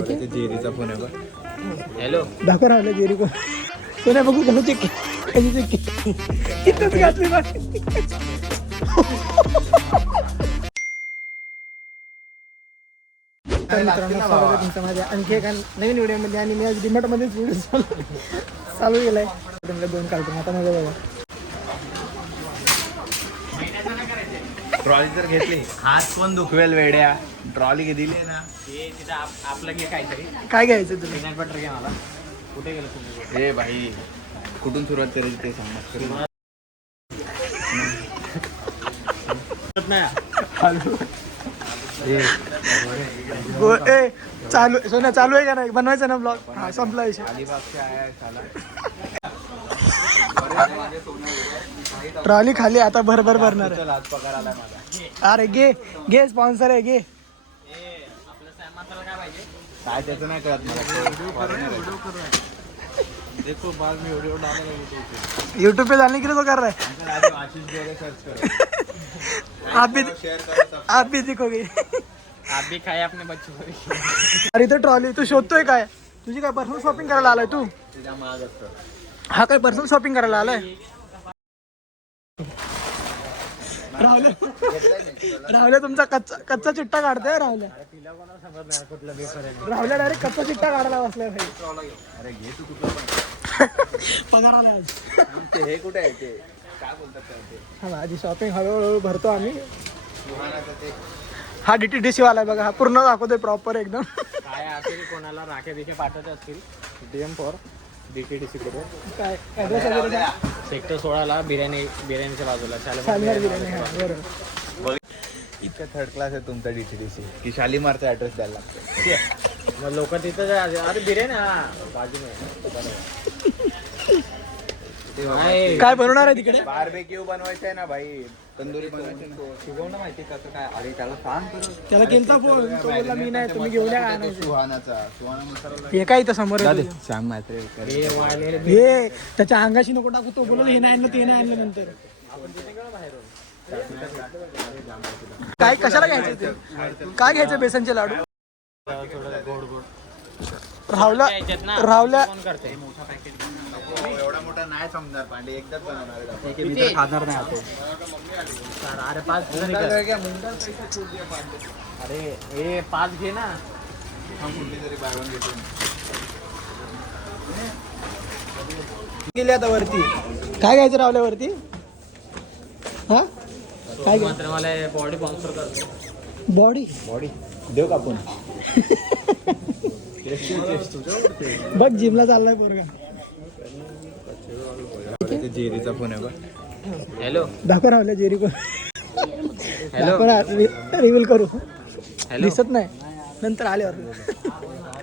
जेरीचा phone आहे बघ. Hello दाखव राहिलं जेरी कोण कोणा बघू कसं चेक इथंच घातली बा. तर मित्रांनो स्वागत आहे तुमचं माझ्या आणखी एका नवीन व्हिडिओमध्ये. आणि मी आज डिमार्टमध्येच व्हिडिओ चालू केलाय. दोन कार्टून आता माझ्या बघा. ट्रॉली जर घेतली हात कोण दुखवेल वेड्या. ट्रॉली दिली ना आपलं घे काहीतरी. काय घ्यायचं तुला? पीनट बटर घे मला. कुठे गेलं तुम्ही? हे भाई कुठून सुरुवात करायची ते सांग. चालू सोन्या चालू आहे का नाही? बनवायचं ना ब्लॉग. हा संपला विषय. ट्रॉली खाली आता भरभर भरणार आहे. आज पगार आला माझा. अरे घे घे स्पॉन्सर आहे घे. काय त्याचं नाही कळत मला. देखो बाद में वीडियो डालेगा यूट्यूब पे डालने के लिए तो कर रहा है. आशीष जोरे सर्च करो. आप भी दिखोगे. आप भी खाए अपने बच्चों को. अरे इथं ट्रॉली तू शोधतोय काय? तुझी काय पर्सनल शॉपिंग करायला आलाय तू? त्याच्या महाग असतं. हा काय पर्सनल शॉपिंग करायला आलाय? राहुल्या तुमचा कच्चा चिट्टा काढतोय. राहुल्या डायरेक्ट कच्चा चिट्टा काढायला बसलाय भाई. अरे घे तू कुठला पगार आला आज. ते हे कुठे आहे ते काय बोलतात ते. हा माझी शॉपिंग हळूहळू भरतो आम्ही. ते हा DTDC वाला आहे बघा. हा पूर्ण दाखवतोय प्रॉपर एकदम. काय असेल कोणाला राखे बिखे पाठवत असतील DM4 DTDC कडून. काय ऍड्रेस वगैरे सेक्टर 16ला बिर्याणीच्या बाजूला शालिमार बिर्याणी. हा बरोबर. इतकं थर्ड क्लास आहे तुमचा DTDC की शालीमारचा ऍड्रेस द्यायला लागतो. मग लोक तिथं अरे बिर्याणी हा बाजूने. काय बनवणार आहे तिकडे? बार्बेक्यू बनवायचं आहे ना भाई. तंदुरी बनवायची ना. शिकवणं माहिती कसं काय. अरे त्याला सांग तर. त्याला केलता फोन. तो बोलला मी नाही तुम्ही घेऊन या. सुहाना मसाला हे काय इथं समोर आहे? सांग माहिती. हे त्याच्या अंगाशी नको टाकू. तो बोलला हे नाही आणलं ते नाही आणलं. नंतर काय कशाला घ्यायचं ते? काय घ्यायचं? बेसनचे लाडू. राहुल्या एवढा मोठा नाही समजणार. पांडे एकदाच बनवणार. खाणार नाही आपण. अरे 5 अरे हे 5 घे ना. तरी बाय वन घेतो. गेले आता वरती. काय घ्यायचं राहुल्यावरती? हा काय मात्र मला बॉडी स्पॉन्सर करतो. बॉडी देऊ का आपण. बघ जिमला चाललाय पोरगा. जेरीचा फोन आहे बघ. हॅलो दाखव राहुल्या जेरी कोण. रिव्हील करू. दिसत नाही नंतर आल्यावर.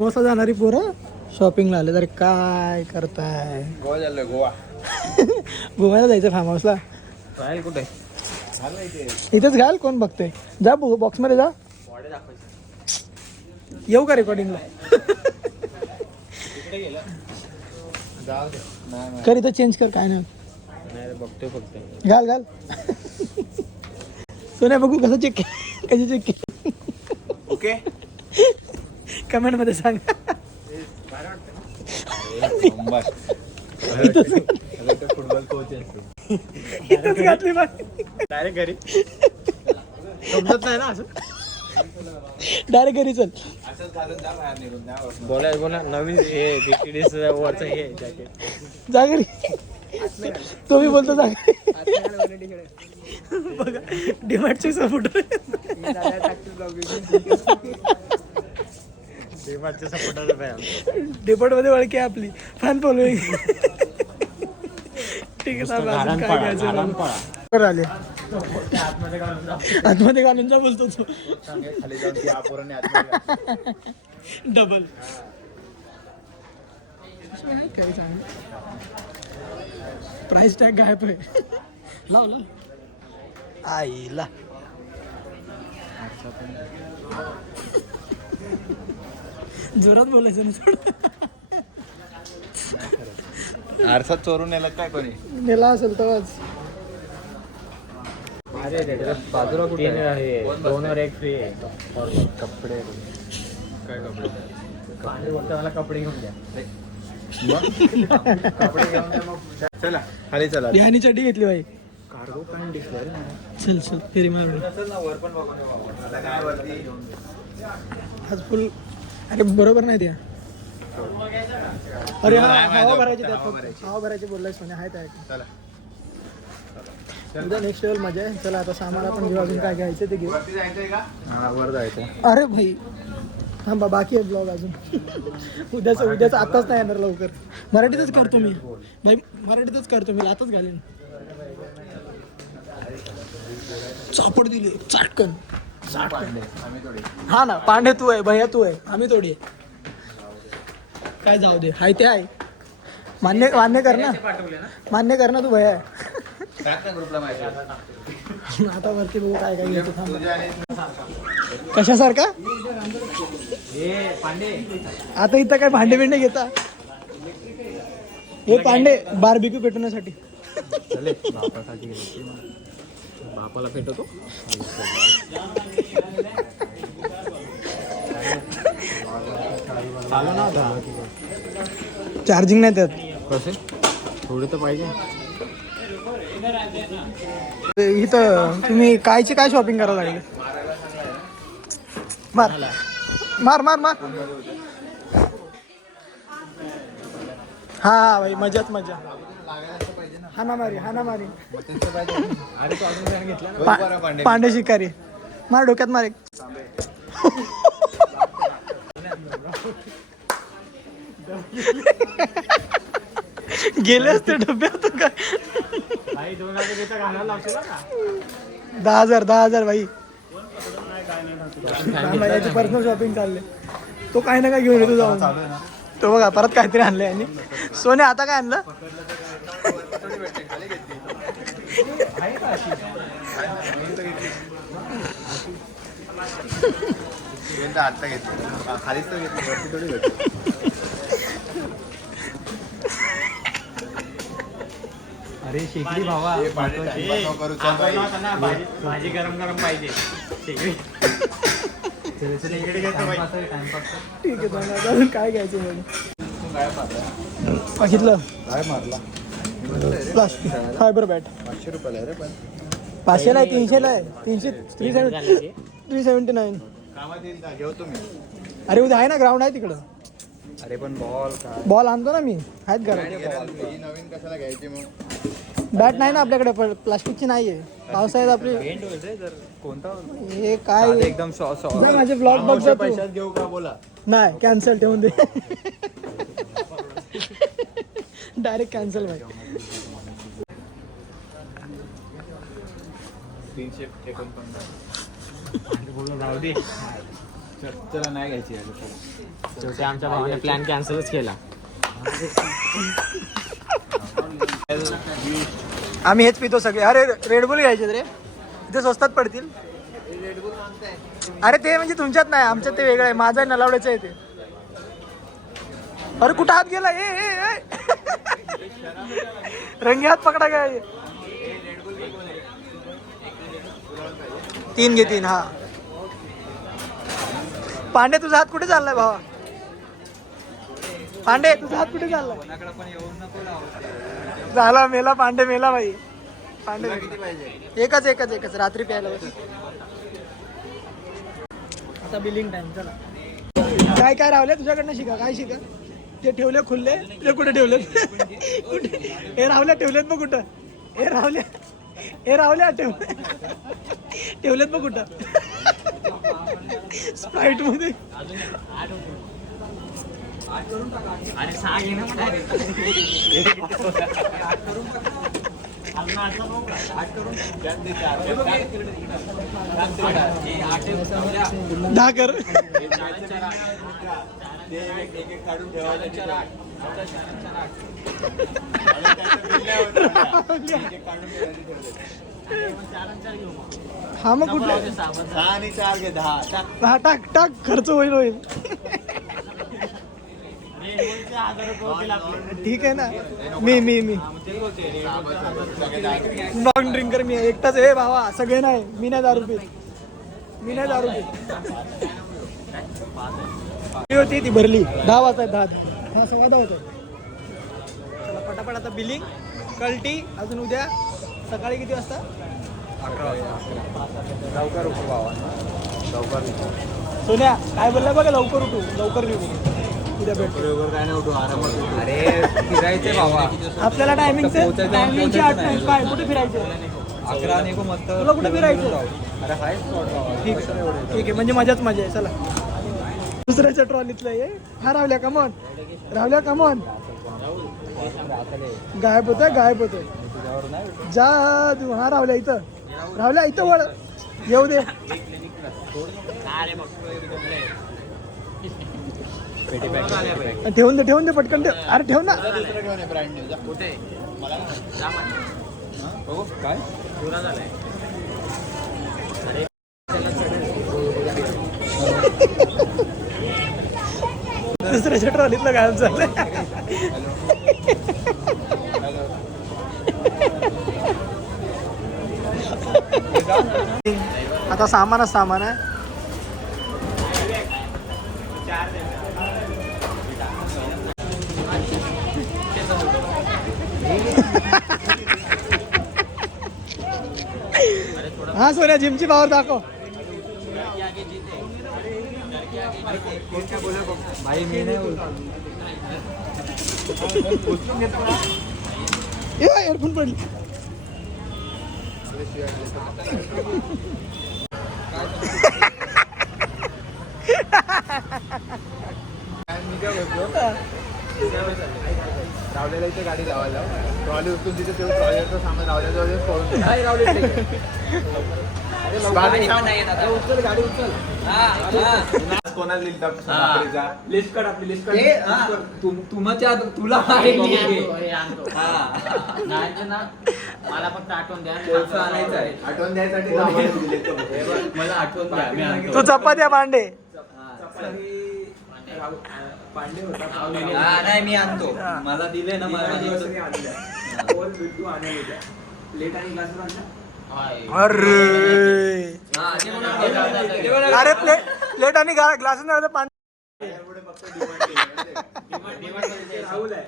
मोसा जाणारी पोरं शॉपिंगला आले. तर काय करताय? गोवा चाललोय गोवा. गोव्याला जायचं फार्म हाऊसला. राहील कुठे? इथेच घाल. कोण बघतोय? जा बॉक्स मध्ये जा. येऊ का रेकॉर्डिंगला? कर इथं चेंज कर. काय नाही बघतोय फक्त. घाल घाल. तो नाही बघू कसं चेक कशी चेक. ओके कमेंट मध्ये सांग. फुटबॉल कोच असतो. इथंच घातली बघ. डायरेक्ट घरी समजत नाही ना असं. डायरेक्ट घरी चल. असंच घालून जा बाहेर निघून जा. बोला नवीन हे DTDC वरचं हे जॅकेट. जा घरी. तो मी बोलतो जा घरी. बघा डिमार्टचे सपोर्टर. डिमार्ट मध्ये ओळखी आहे आपली. Fan following. ठीक आहे. काय घ्यायचं आले आतमध्ये घालून जा बोलतो तो. खाली जाऊन ती आपोराने डबल. काही सांग. प्राइस टॅग गायब आहे. लाव लाव आईला. जोरात बोलायचं ना थोडं. आरसात चोरून नेला काय कोणी. नेला असेल तेव्हाच. अरे बाजूला कुठे आहे? 2 वर 1 फ्री आहे. कपडे काय कपडे पांडे बोलतो मला कपडे घेऊन द्या. कपडे घेऊन जा मग. चला खाली चला. बिहानी चड्डी घेतली बाई. कार्गो पॅन्ट दिसलं रे मला. चल चल तेरी मला चल ना वर पण बघून येऊ आपण. आता काय वरती आज फुल. अरे बरोबर नाही त्या. अरे हा हवा भरायची त्यात फक्त. हवा भरायची बोललाय सोन्या आहे त्या. चला. उद्या नेक्स्ट लेवल मजा आहे. चला आता सामान आपण घेऊ. अजून काय घ्यायचं ते घेऊ. वरती जायचंय का? हा वर जायचं. अरे भाई थांबा बाकी आहे ब्लॉग अजून. उद्याचं आताच नाही येणार लवकर. मराठीतच करतो मी भाई. मराठीतच करतो मी. आताच घालेन. चापड दिली चाटकन. पांडे आम्ही थोडी. हा ना पांडे तू आहे भैया तू आहे आम्ही थोडी आहे. काय जाऊ दे हाय ते आहे. मान्य कर ना. मान्य कर ना तू भैया आहे. टाक ना ग्रुपला माहिती. आता वरती बघू काय काय घेतो. थांब. तुझ्या आणि कशासारखा पांडे आता इथं काय भांडे बिंडे घेता. हे पांडे बारबीक्यू पेटवण्यासाठी. बापाला भेटतो. चालू ना आता. चार्जिंग नाही त्यात. कसे थोडे तर पाहिजे. इथं तुम्ही कायची काय शॉपिंग करायला लागले. मार मार मार मार. हा भाई मजाच मजा. हाना मारी हाना मारी. अरे तो अजून त्याने घेतला ना. पांडे शिकारी मार डोक्यात मार एक. गेले असते डब्यात काय. भाई 2000 रुपये घालायला लावशील का. 10,000 भाई. याची पर्सनल शॉपिंग चालले. तो काही ना काय घेऊन येतो जाऊन. तो बघा परत काहीतरी आणलंय. आणि सोने आता काय आणलं. आता घेतली खालीच तर घेतली वरती थोडी घेतली. अरे शेकडी भावा. भाजी गरम गरम पाहिजे. शेकडी ठीक आहे अजून काय घ्यायचं बघितलं. काय मारला प्लास्टिक फायबर बॅट 500 रुपयाला आहे रे. पण 500 ला आहे 300 ला आहे. 379. कामात येईल का घेऊ तुम्ही. अरे उद्या आहे ना ग्राउंड आहे तिकडं. अरे पण बॉल काय बॉल आणतो ना मी. आहेत घरात. ही नवीन कशाला घ्यायची मग. बॅट नाही ना आपल्याकडे. प्लास्टिकची नाही आहे. पावसाळ्यात आपली कोणता हे काय एकदम जा माझे ब्लॉग बघ जा तू. पैशात घेऊ का बोला. नाही कॅन्सल ठेवून दे. डायरेक्ट कॅन्सल भाई. 349 जाऊ दे. चला नाही घ्यायची. शेवटी आमच्या भावाने प्लॅन कॅन्सलच केला. आम्ही हेच पितो सगळे. अरे रेडबुल घ्यायचे रे. इथे स्वस्तात पडतील. अरे ते म्हणजे तुमच्यात नाही आमच्यात ते वेगळं आहे. माझा नलावड्याचं आहे ते. अरे कुठं हात गेला. ए रंगी हात पकडा काय. 3 घे 3. हा पांडे तुझा हात कुठे चाललाय भावा. पांडे तुझा हात कुठे चाललाय. झाला मेला पांडे मेला भाई. पांडे एकच रात्री प्यायला. आता बिलिंग टाइम. चला काय काय रावले तुझ्याकडनं शिका. काय शिका. ते ठेवले खुल्ले. ते कुठे ठेवलेत. कुठे हे रावल्या ठेवलेत बघ कुठं. हे रावल्या ठेवलेत बघ कुठं. स्प्राईट मध्ये. आणि 6 घेणं दहा कर. हा मग कुठला 6 आणि 4 घे 10. हा टाक टाक. खर्च होईल. ठीक आहे ना. मी नॉन ड्रिंकर मी एकटाच आहे भावा. सगळे नाही. मी नाही दारू पीत. होती ती भरली 10 वाजता 10 हा 10:15 होत चला पटापट आता बिलिंग कल्टी अजून उद्या सकाळी किती वाजता 11 लवकर उठू बाबा लवकर सोन्या काय बोलला बघा लवकर उठू लवकर निघू उद्या भेटू लवकर काय नाही उठू आरामात उठू. अरे फिरायचे बाबा आपल्याला टायमिंगची आठ नाही काय कुठे फिरायचं 11 निघू मस्त तुला कुठे फिरायचं? अरे हाय स्पॉट बाबा ठीक आहे म्हणजे मजाच मजा आहे चला दुसऱ्याच्या ट्रॉलीतलं ये हा रावल्या कमॉन रावल्या कमॉन गायब होतोय तुझ्यावर नाही जा हा रावल्या इथं रावल्या इथं वळ येऊ दे ठेवून दे पटकन ठेव अरे ठेव ना हो काय दुसऱ्याच्या ट्रॉलीतलं गायब झालं आता सामानच सामान आहे हा सोन्या जिमची पावर दाखव भाई मी नाही एअरफोन पडली रावलेला इथे गाडी लावायला ट्रॉली उचलून तिथे तेवढं ट्रॉलीचं सामान रावल्याजवळ पळून काय रावले गाडी उचल कोणाला लिस्ट काढ आपली लिस्ट तुला मला फक्त आठवण द्या आणायचं आहे आठवण द्यायसाठी मला आठवण द्या मी आणतो. तू चपात्या भांडे पांडे होता नाही मी आणतो मला दिले ना प्लेट आणि ग्लास अरे प्लेट आणि ग्लास पाणी राहुल आहे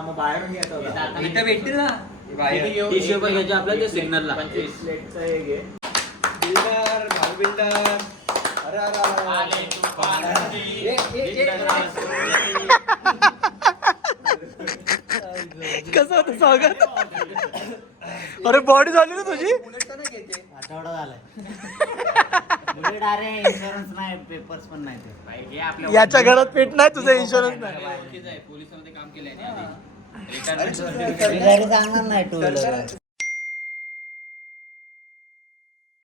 मग बाहेरून इथं भेटतील ना टिश्यू पण घ्यायचे आपल्या ते सिग्नलला प्लेटचं हे घे बिल्डर भाऊ बिल्डर अरे कसं होतं स्वागत अरे बॉडी झाली ना तुझी आठवडा झालाय इन्शुरन्स नाही पेपर्स पण नाही ते याच्या घरात पेट नाही तुझा इन्शुरन्स नाही पोलिसांमध्ये काम केलंय सांगणार नाही टू व्हीलर